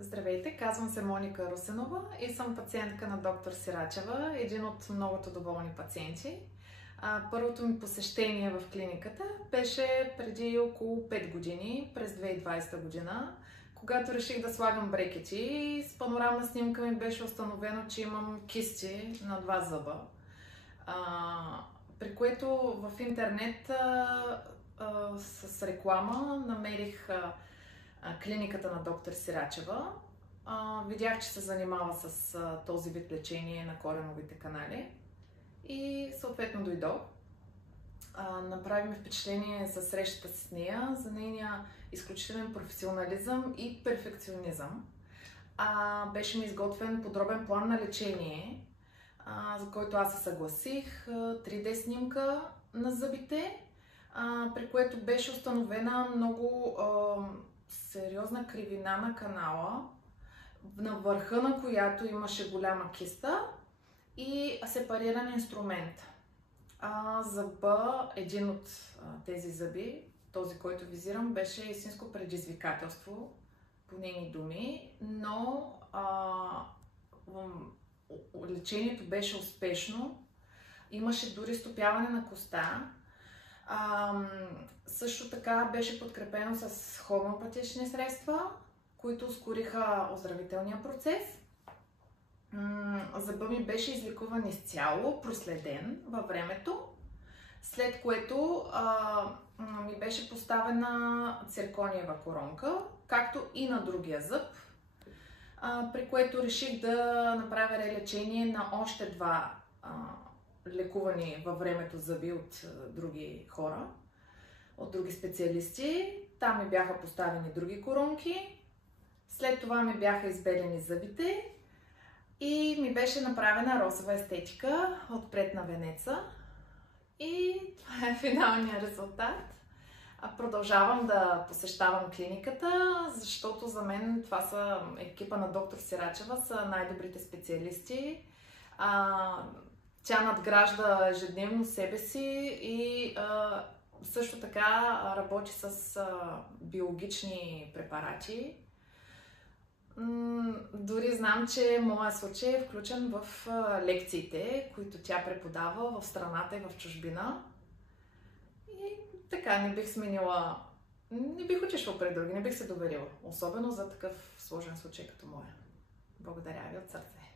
Здравейте, казвам се Моника Русенова и съм пациентка на доктор Сирачева, един от многото доволни пациенти. Първото ми посещение в клиниката беше преди около 5 години, през 2020 година, когато реших да слагам брекети и с панорамна снимка ми беше установено, че имам кисти на 2 зъба. При което в интернет с реклама намерих клиниката на доктор Сирачева. Видях, че се занимава с този вид лечение на кореновите канали и съответно дойдох. Направи ми впечатление за срещата с нея, за нейния изключителен професионализъм и перфекционизъм. Беше ми изготвен подробен план на лечение, за който аз се съгласих. 3D снимка на зъбите, при което беше установена много сериозна кривина на канала, на върха на която имаше голяма киста и сепариран инструмент. Зъба, един от тези зъби, този, който визирам, беше истинско предизвикателство, по нейни думи, но лечението беше успешно. Имаше дори стопяване на коста. Също така беше подкрепено с хомеопатични средства, които ускориха оздравителния процес. Зъбът ми беше излекуван изцяло, проследен във времето, след което ми беше поставена циркониева коронка, както и на другия зъб, при което реших да направя релечение на още 2 лекувани във времето зъби от други хора, от други специалисти. Там ми бяха поставени други коронки, след това ми бяха избелени зъбите и ми беше направена розова естетика отпред на венеца. И това е финалният резултат. Продължавам да посещавам клиниката, защото за мен това са екипа на доктор Сирачева, са най-добрите специалисти. Тя надгражда ежедневно себе си и също така работи с биологични препарати. Дори знам, че моят случай е включен в лекциите, които тя преподава в страната и в чужбина. И така, не бих отишла пред други, не бих се доверила. Особено за такъв сложен случай като моя. Благодаря ви от сърце.